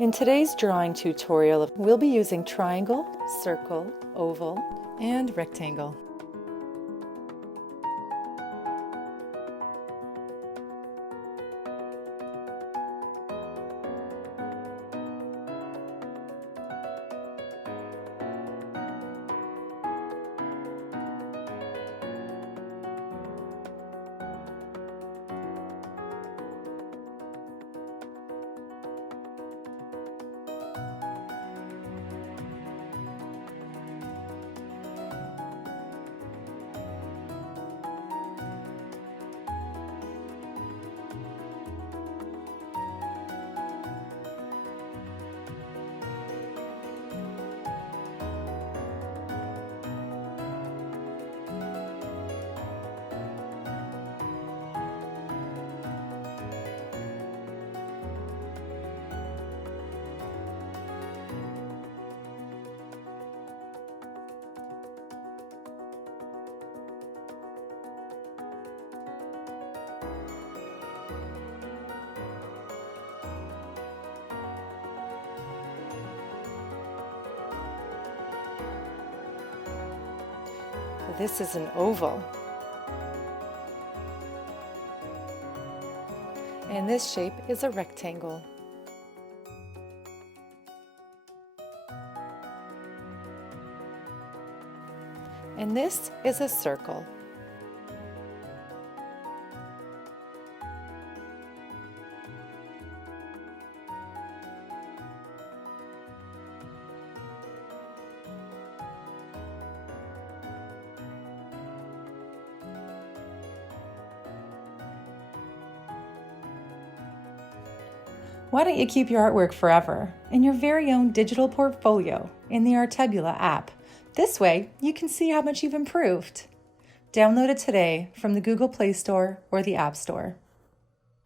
In today's drawing tutorial, we'll be using triangle, circle, oval, and rectangle. This is an oval. And this shape is a rectangle. And this is a circle. Why don't you keep your artwork forever in your very own digital portfolio in the Artebula app? This way, you can see how much you've improved. Download it today from the Google Play Store or the App Store.